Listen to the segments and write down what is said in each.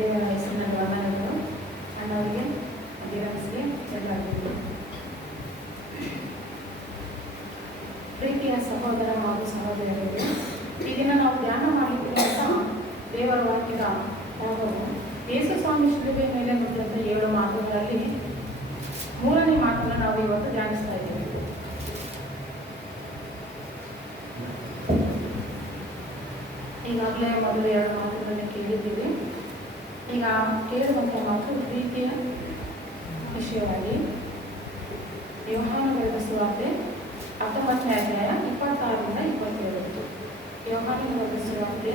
ದೇವರ ಹೆಸರಿನ ವಂದನೆಗಳು. ಅಣ್ಣವರಿಗೆ ಡಿರನ್ಸ್ಗೆ ಎಲ್ಲರಿಗೂ ಪ್ರೀತಿಯ ಸಹೋದರ ಹಾಗೂ ಸಹೋದರಿಯರಿಗೆ, ಈ ದಿನ ನಾವು ಧ್ಯಾನ ಮಾಡಿರುವಂಥ ದೇವರ ವಾಕ್ಯದ ಭಾಗವು ಯೇಸು ಸ್ವಾಮಿ ಶಿಲುಬೆ ಮೇಲೆ ನುಡಿದಂಥ 7 ಮಾತುಗಳಲ್ಲಿ 3ನೇ ಮಾತನ್ನು ನಾವು ಇವತ್ತು ಧ್ಯಾನಿಸ್ತಾ ಇದ್ದೇವೆ. ಈಗಾಗಲೇ ಮೊದಲು 2 ಮಾತುಗಳನ್ನು ಕೇಳಿದ್ದೀವಿ. ಈಗ ಕೇಳುವಂಥ ಮಾತು ಪ್ರೀತಿಯ ವಿಷಯವಾಗಿ ಯೋಹಾನ ಬರೆದ ಸುವಾರ್ತೆ 19ನೇ ಅಧ್ಯಾಯ 26ರಿಂದ 27. ಯೋಹಾನ ಬರೆದ ಸುವಾರ್ತೆ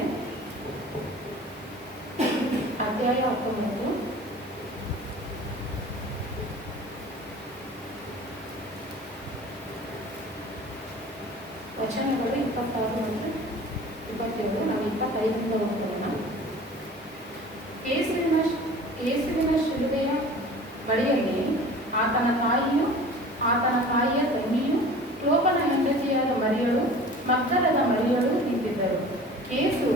ಅಧ್ಯಾಯ 19 ವಚನಗಳು 26 ಮತ್ತು 27. ನಾವು 25ರಿಂದ ಹೋಗೋಣ. ಯೇಸುವಿನ ಶಿಲುಬೆಯ ಬಳಿಯಲ್ಲಿ ಆತನ ತಾಯಿಯ ತಂಗಿಯು, ಕ್ಲೋಪನ ಹೆಂಡತಿಯಾದ ಮರಿಯಳು, ಮಗ್ದಲದ ಮರಿಯಳು ನಿಂತಿದ್ದರು. ಯೇಸು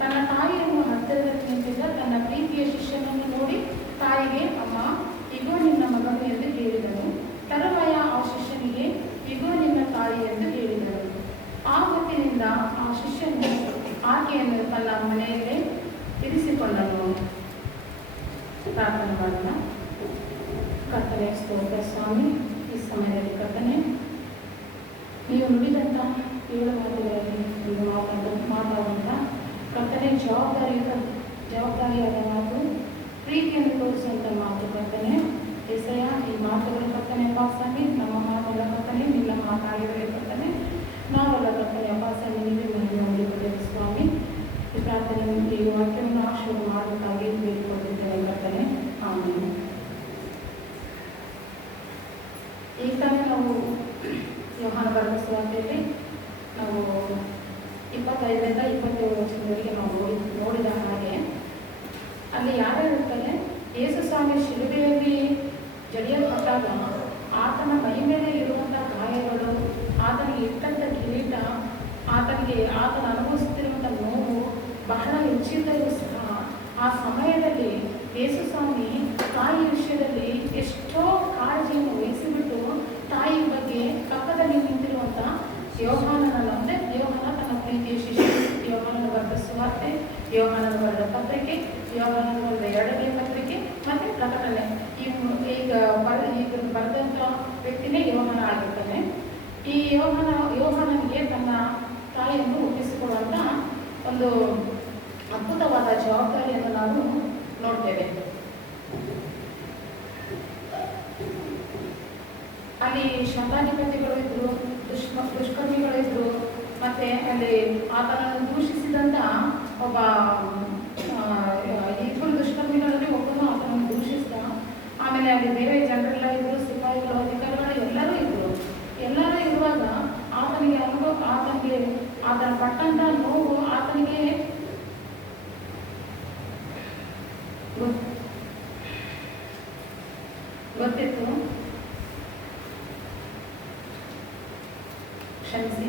ತನ್ನ ತಾಯಿಯನ್ನು ಹತ್ತಿರದಲ್ಲಿ ನಿಂತಿದ್ದ ತನ್ನ ಪ್ರೀತಿಯ ಶಿಷ್ಯನನ್ನು ನೋಡಿ ತಾಯಿಗೆ, ಅಮ್ಮ, ಇಗೋ ನಿನ್ನ ಮಗನು ಎಂದು ಹೇಳಿದನು. ತರುವಾಯ ಆ ಶಿಷ್ಯನಿಗೆ, ಇಗೋ ನಿನ್ನ ತಾಯಿ ಎಂದು ಹೇಳಿದರು. ಆ ಹೊತ್ತಿನಿಂದ ಆ ಶಿಷ್ಯನು ಆಕೆಯನ್ನು ತನ್ನ ಮನೆಯಲ್ಲೇ ಇರಿಸಿಕೊಂಡನು. ಪ್ರಾರ್ಥನೆ ಮಾಡೋಣ. ಕರ್ತನೆ, ಸ್ತೋತ್ರ ಸ್ವಾಮಿ. ಈ ಸಮಯದಲ್ಲಿ ಕರ್ತನೆ, ನೀವು ನುಡಿದಂಥ 7 ಮಾತುಗಳಲ್ಲಿ ನೀವು ಮಾತಾಡುವಂಥ ಕರ್ತನೆ, ಜವಾಬ್ದಾರಿಯಾದ ಮಾತು, ಪ್ರೀತಿಯನ್ನು ತೋರಿಸುವಂಥ ಮಾತು ಕರ್ತನೆ. ಎಸೆಯ ಈ ಮಾತುಗಳು ಕರ್ತನೆ ಸ್ವಾಮಿ, ನಮ್ಮ ಮಾತುಗಳ ಕರ್ತನೆ ನಿನ್ನ ಮಾತಾಡಿದರೆ ಕರ್ತನೆ, ನಾವೆಲ್ಲ ಕರ್ತನೆ ಸ್ವಾಮಿ ನೀವೇ ಮಹಿಮೆ ಹೊಂದಿದ್ದೇವೆ ಸ್ವಾಮಿ. ಈ ಪ್ರಾರ್ಥನೆ ಈ ವಾಕ್ಯವನ್ನು ಆಶೀರ್ವಾದ ಮಾಡಬೇಕಾಗಿ ಬೇಡಿಕೊಂಡಿದ್ದೇವೆ ಕರ್ತನೆ. ಆಮೇಲೆ ಈ ತಾನೇ ನಾವು ಯೋಹಾನ ಬರೆದ ಸುವಾರ್ತೆಯಲ್ಲಿ ನಾವು 25ರಿಂದ 27 ವಚನದವರೆಗೆ ನಾವು ನೋಡಿದ ಹಾಗೆ ಅಲ್ಲಿ ಯಾರ್ಯಾರು ಇರ್ತಾರೆ, ಯೇಸು ಸ್ವಾಮಿ ಶಿಲುಬೆಯಲ್ಲಿ ಜಡಿಯಲ್ಪಟ್ಟಾಗ ಆತನ ಮೈ ಮೇಲೆ ಇರುವಂಥ ಗಾಯಗಳು, ಆತನಿಗೆ ಇಟ್ಟಂಥ ಕಿರೀಟ, ಆತನ ಅನುಭವಿಸುತ್ತಿರುವಂಥ ನೋವು ಬಹಳ ಹೆಚ್ಚಿದ್ದರೂ ಸಹ ಆ ಸಮಯದಲ್ಲಿ ಯೇಸು ಸ್ವಾಮಿ ತಾಯಿ ವಿಷಯದಲ್ಲಿ ಎಷ್ಟೋ ಕಾಳಜಿಯನ್ನು ವಹಿಸಿಬಿಟ್ಟು ತಾಯಿ ಬಗ್ಗೆ ಪಕ್ಕದಲ್ಲಿ ನಿಂತಿರುವಂಥ ಯೋಹಾನನಂತೆ, ಯೋಹಾನ ತನ್ನ ಪ್ರೀತಿಯ ಶಿಷ್ಯ, ಯೋಹಾನನ ಬರೆದ ಸುವಾರ್ತೆ, ಯೋಹಾನನ ಬರೆದ ಪತ್ರಿಕೆ, ಯೋಹಾನನ ಬರೆದ 2ನೇ ಪತ್ರಿಕೆ ಮತ್ತು ಪ್ರಕಟಣೆ, ಈಗ ಬರೆದಂಥ ವ್ಯಕ್ತಿನೇ ಯೋಹಾನ ಆಗಿರ್ತಾನೆ. ಈ ಯೋಹಾನನಿಗೆ ತನ್ನ ತಾಯಿಯನ್ನು ಒಪ್ಪಿಸಿಕೊಡುವಂಥ ಒಂದು ಅದ್ಭುತವಾದ ಜವಾಬ್ದಾರಿಯನ್ನು ನಾವು ನೋಡ್ತೇವೆ. ಅಲ್ಲಿ ಶತಾಧಿಪತಿಗಳು ಇದ್ರು, ದುಷ್ಕರ್ಮಿಗಳು ಇದ್ರು, ಮತ್ತೆ ಅಲ್ಲಿ ಆತನನ್ನು ದೂಷಿಸಿದಂಥ ಒಬ್ಬ 2 ದುಷ್ಕರ್ಮಿಗಳಲ್ಲಿ ಒಬ್ಬನು ಆತನನ್ನು ದೂಷಿಸಿದ. ಆಮೇಲೆ ಅಲ್ಲಿ ಬೇರೆ ಜನರೆಲ್ಲ ಇದ್ರು, ಸಿಪಾಯಿಗಳು, ಅಧಿಕಾರಿಗಳು ಎಲ್ಲರೂ ಇದ್ರು. ಎಲ್ಲರೂ ಇರುವಾಗ ಆತನಿಗೆ ಆತನ ಪಟ್ಟಂತ ನೋವು ಆತನಿಗೆ ಗೊತ್ತಿತ್ತು. ಕ್ಷಮಿಸಿ.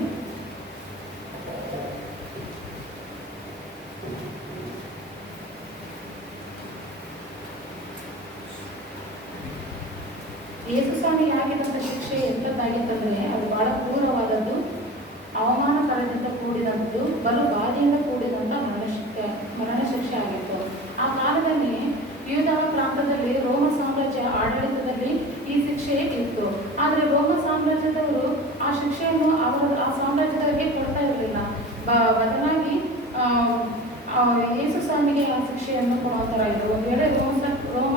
ಯೇಸು ಸ್ವಾಮಿಗೆ ಆಗಿದ್ದಂಥ ಶಿಕ್ಷೆ ಎಂಥದ್ದಾಗಿತ್ತಂದರೆ ಅದು ಬಹಳ ಕ್ರೂರವಾದದ್ದು, ಅವಮಾನಕರದಿಂದ ಕೂಡಿದಂಥದ್ದು, ಬಲು ಬಾಧೆಯಿಂದ ಕೂಡಿದಂಥ ಮರಣ ಶಿಕ್ಷೆ ಆಗಿತ್ತು. ಆ ಕಾಲದಲ್ಲಿ ಯೂದ ಪ್ರಾಂತದಲ್ಲಿ ರೋಮ ಸಾಮ್ರಾಜ್ಯ ಆಡಳಿತದಲ್ಲಿ ಈ ಶಿಕ್ಷೆ ಇತ್ತು. ಆದರೆ ರೋಮ ಸಾಮ್ರಾಜ್ಯದವರು ಆ ಶಿಕ್ಷೆಯನ್ನು ಆ ಸಾಮ್ರಾಜ್ಯದವರಿಗೆ ಕೊಡ್ತಾ ಇರಲಿಲ್ಲ. ಬದಲಾಗಿ ಯೇಸು ಸ್ವಾಮಿಗೆ ಆ ಶಿಕ್ಷೆಯನ್ನು ಕೊಡುವಂಥರ ಇದ್ರು. ಬೇರೆ ರೋಮ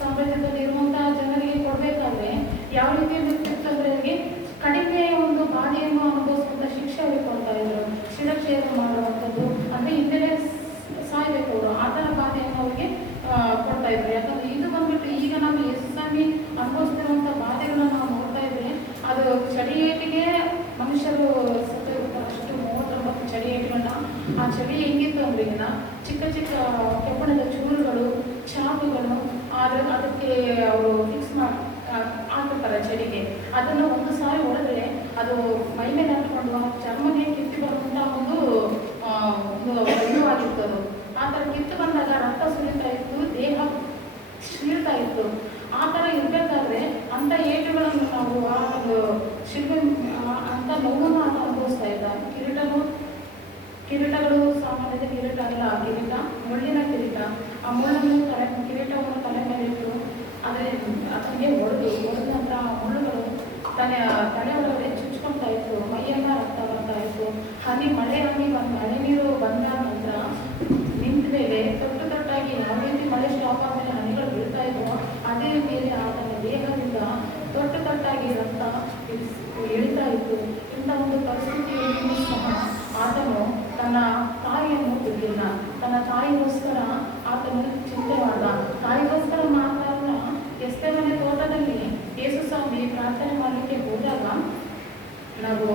ಸಾಮ್ರಾಜ್ಯದಲ್ಲಿ ಇರುವಂಥ ಜನರಿಗೆ ಕೊಡಬೇಕಾದ್ರೆ ಯಾವ ರೀತಿ ಇರ್ತಿತ್ತು ಅಂದರೆ ಅವರಿಗೆ ಕಡಿಮೆ ಒಂದು ಬಾಧೆಯನ್ನು ಅನುಭವಿಸುವಂಥ ಶಿಕ್ಷೆ ಅವರಿಗೆ ಕೊಡ್ತಾ ಇದ್ರು. ಶಿರಕ್ಷೆಯನ್ನು ಮಾಡುವಂಥದ್ದು ಅಂದರೆ ಹಿಂದೆ ಸಾಯ್ಬೇಕು ಅವರು, ಆ ಥರ ಬಾಧೆಯನ್ನು ಅವರಿಗೆ ಕೊಡ್ತಾ ಇದ್ರು. ಯಾಕಂದರೆ ಇದು ಬಂದ್ಬಿಟ್ಟು ಈಗ ನಾವು ಯೇಸು ಸ್ವಾಮಿ ಅನುಭವಿಸ್ತಿರುವಂಥ ಬಾಧೆಗಳನ್ನು ನಾವು ನೋಡ್ತಾ ಇದ್ರೆ ಅದು ಚಳಿಯೇಟಿಗೆ ಮನುಷ್ಯರು ಸತ್ತಿರ್ತಾರೆ. ಅಷ್ಟು 39 ಚಳಿಯೇಟುಗಳನ್ನ. ಆ ಚಳಿ ಹೆಂಗಿತ್ತು ಅಂದ್ರೆ ಚಿಕ್ಕ ಚಿಕ್ಕ ಕೆಬ್ಬಣದ ಚೂರುಗಳು, ಚಾಪುಗಳು, ಅದಕ್ಕೆ ಅವರು ಫಿಕ್ಸ್ ಹಾಕಿರ್ತಾರೆ ಚಳಿಗೆ. ಅದನ್ನು ಒಂದು ಸಾರಿ ಹೊಡೆದ್ರೆ ಅದು ಮೈ ಮೇಲೆ ಹಾಕಿಕೊಂಡು ಚರ್ಮಕ್ಕೆ ಕಿತ್ತು ಬರುವಂಥ ಒಂದು ಇದು ಆಗಿತ್ತು. ಅದು ಆ ಥರ ಕಿತ್ತು ಬಂದಾಗ ರಕ್ತ ಸುರಿತಾ ಇತ್ತು, ಮುಳ್ಳಿನ ಕಿರೀಟ, ಆ ಮುಳ್ಳನ್ನು ಕಿರೀಟವನ್ನು ತಲೆ ಮೇಲೆ ಇಟ್ಟು ಅದಕ್ಕೆ ಹೊಡೆದು ನಂತರ ಆ ಮುಳ್ಳುಗಳು ತಲೆ ಒಳಗಡೆ ಚುಚ್ಕೊಳ್ತಾ ಇತ್ತು, ಮೈಯೆಲ್ಲ ರಕ್ತ ಬರ್ತಾ ಇತ್ತು. ಮಳೆ ನೀರು ಬಂದ ನಂತರ ನಿಂತ ಮೇಲೆ ತೊಟ್ಟಾಗಿ ಯಾವ ರೀತಿ ಮಳೆ ಸ್ಟಾಪ್ ಆದಮೇಲೆ ಹನಿಗಳು ಬೀಳ್ತಾ ಇದ್ವು, ಅದೇ ರೀತಿಯಲ್ಲಿ ಆತನ ದೇಹದಿಂದ ತೊಟ್ಟಾಗಿ ರಕ್ತ ಇಳಿತಾ ಇತ್ತು. ಇಂಥ ಒಂದು ಪರಿಸ್ಥಿತಿಯನ್ನು ಸಹ ಆತನು ತನ್ನ ತಾಯಿಯನ್ನು ಬಿಡಲಿಲ್ಲ. ತನ್ನ ತಾಯಿಗೋಸ್ಕರ ಆತನು ಚಿಂತೆ ಮಾಡಿದ. ತಾಯಿಗೋಸ್ಕರ ಮಾತ್ರ ಅಲ್ಲ, ಗೆತ್ಸೇಮನೆ ತೋಟದಲ್ಲಿ ಯೇಸು ಸ್ವಾಮಿ ಪ್ರಾರ್ಥನೆ ಮಾಡಲಿಕ್ಕೆ ಹೋದಾಗ ನಾವು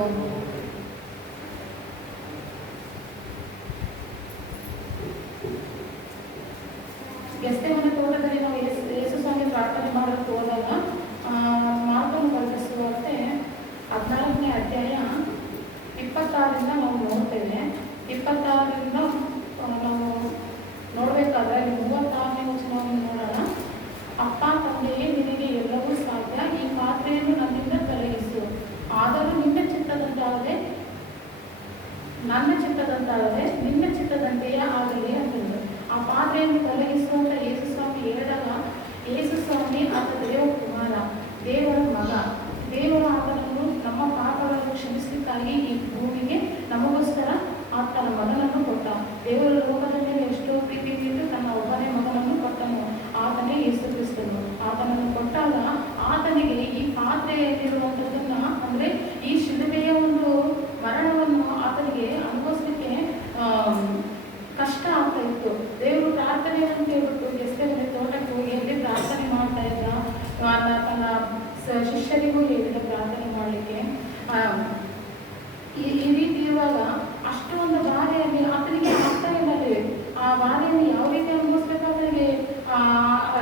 ಗೆತ್ಸೇಮನೆ ತೋಟದಲ್ಲಿ ನಾವು ಯೇಸು ಸ್ವಾಮಿ ಪ್ರಾರ್ಥನೆ ಮಾಡಲಿಕ್ಕೆ ಹೋದಾಗ ಮಾರ್ಕನ ಬರೆದ ಸುವಾರ್ತೆ 14ನೇ ಅಧ್ಯಾಯ 26ರಿಂದ ನಾವು ನೋಡ್ತೇವೆ. 26ರಿಂದ ನಾವು ನೋಡಬೇಕಾದ್ರೆ 36ನೇ ವಚನವನ್ನು ನೋಡೋಣ. ಅಪ್ಪ ತಂದೆಯೇ, ನಿನಗೆ ಎಲ್ಲವೂ ಸಾಧ್ಯ, ಈ ಪಾತ್ರೆಯನ್ನು ನನ್ನಿಂದ ತೊಲಗಿಸು, ಆದರೂ ನನ್ನ ಚಿತ್ತದಂತಾಗದೆ ನಿನ್ನ ಚಿತ್ತದಂತೆಯೇ ಆಗಲಿ ಅಂತಂದು ಆ ಪಾತ್ರೆಯನ್ನು ತೊಲಗಿಸುವಂತ ಯೇಸು ಸ್ವಾಮಿ ಹೇಳಿದಾಗ, ಯೇಸು ಸ್ವಾಮಿ ಆತ ದೇವಕುಮಾರ, ದೇವರ ಮಗ. ದೇವರು ಆತನನ್ನು ನಮ್ಮ ಪಾಪಗಳನ್ನು ಕ್ಷಮಿಸಲಿಕ್ಕಾಗಿ ಈ ಭೂಮಿಗೆ ನಮಗೋಸ್ಕರ ಆತನ ಮಗನನ್ನು ಕೊಟ್ಟ. ದೇವರ ಲೋಕದ ಮೇಲೆ ಎಷ್ಟೋ ಪ್ರೀತಿ ಇಟ್ಟು ತನ್ನ ಒಬ್ಬನೇ ಮಗನನ್ನು ಕೊಟ್ಟನು, ಆತನೇ ಯೇಸು ಕ್ರಿಸ್ತನು. ಆತನನ್ನು ಕೊಟ್ಟಾಗ ಆತನಿಗೆ ಈ ಪಾತ್ರೆಯಲ್ಲಿರುವಂಥದ್ದನ್ನ ಅಂದರೆ ಈ ಶಿಲುಬೆಯ ಒಂದು ಮರಣವನ್ನು ಆತನಿಗೆ ಅನುಭವಿಸಲಿಕ್ಕೆ ಕಷ್ಟ ಆಗ್ತಾ ಇತ್ತು. ದೇವರು ಪ್ರಾರ್ಥನೆ ಅಂತ ಹೇಳ್ಬಿಟ್ಟು ಗೆತ್ಸೇಮನೆ ತೋಟಕ್ಕೆ ಹೋಗಿ ಅಲ್ಲಿ ಪ್ರಾರ್ಥನೆ ಮಾಡ್ತಾ ಇದ್ದ. ತನ್ನ ಶಿಷ್ಯರಿಗೂ ಹೇಳಿದ ಪ್ರಾರ್ಥನೆ ಮಾಡಲಿಕ್ಕೆ. ಈ ರೀತಿ ಇರುವಾಗ ಅಷ್ಟೊಂದು ಬಾಧೆಯಲ್ಲಿ ಆತನಿಗೆ ಆಗ್ತಾ ಇಲ್ಲ. ಆ ಬಾಧೆಯನ್ನು ಯಾವ ರೀತಿ ಅನುಭವಿಸ್ಬೇಕಾದ್ರೆ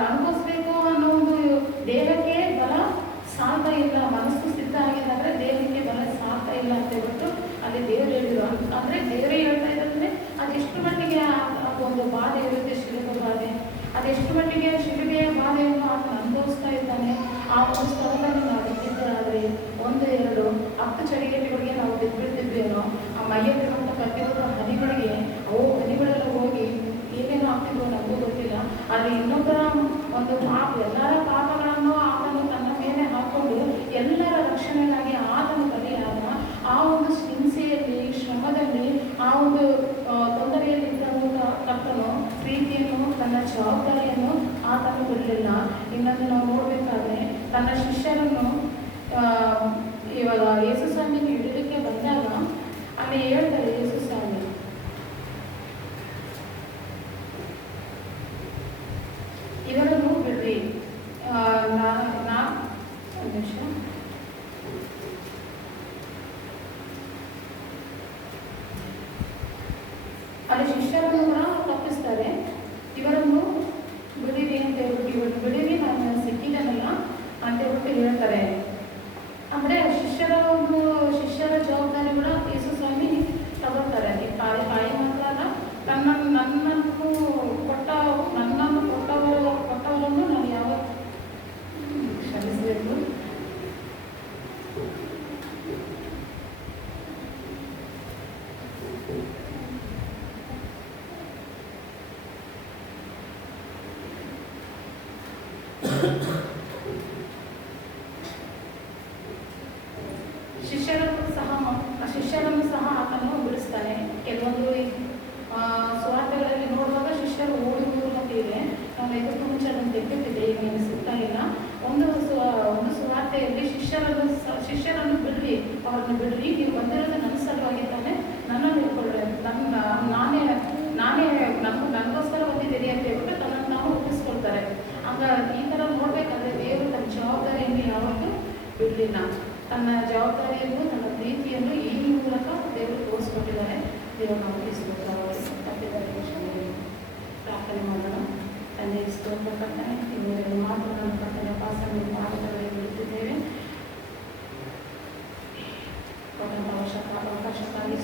ಅನುಭವಿಸ್ಬೇಕು ಅನ್ನೋ ಒಂದು ದೇಹಕ್ಕೆ ಬಲ ಸಾಲ್ತಾ ಇಲ್ಲ, ಮನಸ್ಸು ಸಿದ್ಧ ಆಗಿದೆ ಅಂದರೆ ದೇಹಕ್ಕೆ ಬಲ ಸಾಲ್ತಾ ಇಲ್ಲ ಅಂತ ಹೇಳ್ಬಿಟ್ಟು ಅಲ್ಲಿ ದೇವರು ಹೇಳಿದ್ರು. ಅಂದರೆ ದೇವರೇ ಹೇಳ್ತಾ ಇದ್ದಾರೆ ಅದೆಷ್ಟು ಮಟ್ಟಿಗೆ ಒಂದು ಬಾಧೆ ಇರುತ್ತೆ, ಶಿಲುಬೆ ಬಾಧೆ, ಅದೆಷ್ಟು ಮಟ್ಟಿಗೆ ಶಿಲುಬೆಯ ಬಾಧೆಯನ್ನು ಆತನ ಅನುಭವಿಸ್ತಾ ಇದ್ದಾನೆ. ಆ ಒಂದು ಸ್ಥಳದಲ್ಲಿ ನಾವು ಬಿದ್ದಿದ್ದಾದ್ರೆ 1-2 10 ಚಳಿಗೆಗಳಿಗೆ ನಾವು ಬಿದ್ದುಬಿಡ್ತಿದ್ವೇನೋ. ಆ ಮೈಯಲ್ಲಿರುವಂಥ ಪ್ರತಿಯೊಂದು ಹನಿಗಳಿಗೆ ಹನಿಗಳೆಲ್ಲ ಹೋಗಿ ಏನೇನು ಆಗ್ತಿದ್ವೋ ನಮಗೂ ಗೊತ್ತಿಲ್ಲ. ಆದರೆ ಇನ್ನೊಬ್ಬರ ಒಂದು ಎಲ್ಲರ ಪಾಪಗಳನ್ನು ಆತನು ತನ್ನ ಮೇಲೆ ಹಾಕೊಂಡು ಎಲ್ಲರ ರಕ್ಷಣೆಗಾಗಿ ಆತನು ಬಲಿಯಾದ ಆ ಒಂದು ಹಿಂಸೆಯಲ್ಲಿ, ಶ್ರಮದಲ್ಲಿ, ಆ ಒಂದು ತೊಂದರೆಯಲ್ಲಿ ಕರ್ತನು ಪ್ರೀತಿಯನ್ನು, ತನ್ನ ಜವಾಬ್ದಾರಿಯನ್ನು ಆತನು ಬಿಡಲಿಲ್ಲ. ಇನ್ನೊಂದು ನಾವು ನೋಡಬೇಕಾದ್ರೆ ತನ್ನ ಶಿಷ್ಯರನ್ನು ಇವಾಗ ಯೇಸು ಸ್ವಾಮಿಗೆ ಹಿಡಿಲಿಕ್ಕೆ ಬಂದಾಗ ಅಲ್ಲಿ ಹೇಳ್ತಾರೆ ಯೇಸು ಸ್ವಾಮಿ, ಇವರನ್ನು ಬಿಡ್ರಿ. ಒಂದು ನಿಮಿಷ, ಅಲ್ಲಿ ಶಿಷ್ಯರನ್ನು ಕೂಡ ತಪ್ಪಿಸ್ತಾರೆ. ಇವರನ್ನು ಬಿಡಿರಿ ಅಂತ ಹೇಳ್ಬಿಟ್ಟು, ಇವತ್ತು ಬಿಡಿರಿ, ನಾನು ಸಿಕ್ಕಿದ್ದೇನಲ್ಲ ಅಂತ ಹೇಳ್ಬಿಟ್ಟು ಹೇಳ್ತಾರೆ. ಅಂದರೆ ಶಿಷ್ಯರ ಜವಾಬ್ದಾರಿ ಕೂಡ ಯೇಸು ಸ್ವಾಮಿ ತಗೊಳ್ತಾರೆ. ತಾಯಿ ಮಾತ್ರ ಅಲ್ಲ, ನನ್ನನ್ನು ಕೊಟ್ಟವರನ್ನು ನಾನು ಯಾವ ಕ್ಷಮಿಸಬೇಕು. ಶಿಷ್ಯರನ್ನು ಸಹ ಆತನು ಬಿಡಿಸ್ತಾನೆ. ಕೆಲವೊಂದು ಸ್ವಾರ್ಥಗಳಲ್ಲಿ ನೋಡುವಾಗ ಶಿಷ್ಯರು ಓಡಿ ಹೋಗುವಂತಿದೆ. ನಾನು ಇದಕ್ಕೂ ಮುಂಚೆ ಅದನ್ನು ತೆಗೆದಿದ್ದೆ, ಈಗ ನನಗೆ ಸಿಗ್ತಾ ಇಲ್ಲ. ಒಂದು ಸುವಾರ್ತೆಯಲ್ಲಿ ಶಿಷ್ಯರನ್ನು ಬಿಡ್ರಿ, ಅವ್ರನ್ನ ಬಿಡ್ರಿ, ನೀವು ಬಂದಿರೋದು ನನ್ನ ಸಲುವಾಗಿದ್ದಾನೆ, ನನ್ನನ್ನು ಹಿಡ್ಕೊಳ್ಳಿ, ನನಗೋಸ್ಕರ ಬಂದಿದ್ದೀರಿ ಅಂತ ಹೇಳ್ಬಿಟ್ಟು ತನ್ನನ್ನು ನಾವು ಒಪ್ಪಿಸ್ಕೊಳ್ತಾರೆ. ಆಗ ಈ ಥರ ನೋಡಬೇಕಾದ್ರೆ ದೇವರು ತನ್ನ ಜವಾಬ್ದಾರಿಯನ್ನು ಯಾವಾಗಲೂ ಬಿಡಲಿಲ್ಲ. ತನ್ನ ಜವಾಬ್ದಾರಿಯನ್ನು, ತನ್ನ ಪ್ರೀತಿಯನ್ನು ಈ ಮೂಲಕ ದೇವರು ತೋರಿಸ್ಕೊಟ್ಟಿದ್ದಾರೆ. ದೇವರು ನಾವು ತಪ್ಪಿದ್ದಾರೆ ಪ್ರಾರ್ಥನೆ ಮಾಡೋಣ. ತಂದೆ ಸ್ತೋತ್ರ ಕರ್ತನೆ, ಇವರು ಮಾತುಗಳನ್ನು ಕರ್ತನೆ ಪಾಸನ್ನು ಪಾದಗಳಲ್ಲಿ ಬಿಡುತ್ತಿದ್ದೇವೆ. ಅವಕಾಶಕ್ಕಾಗಿ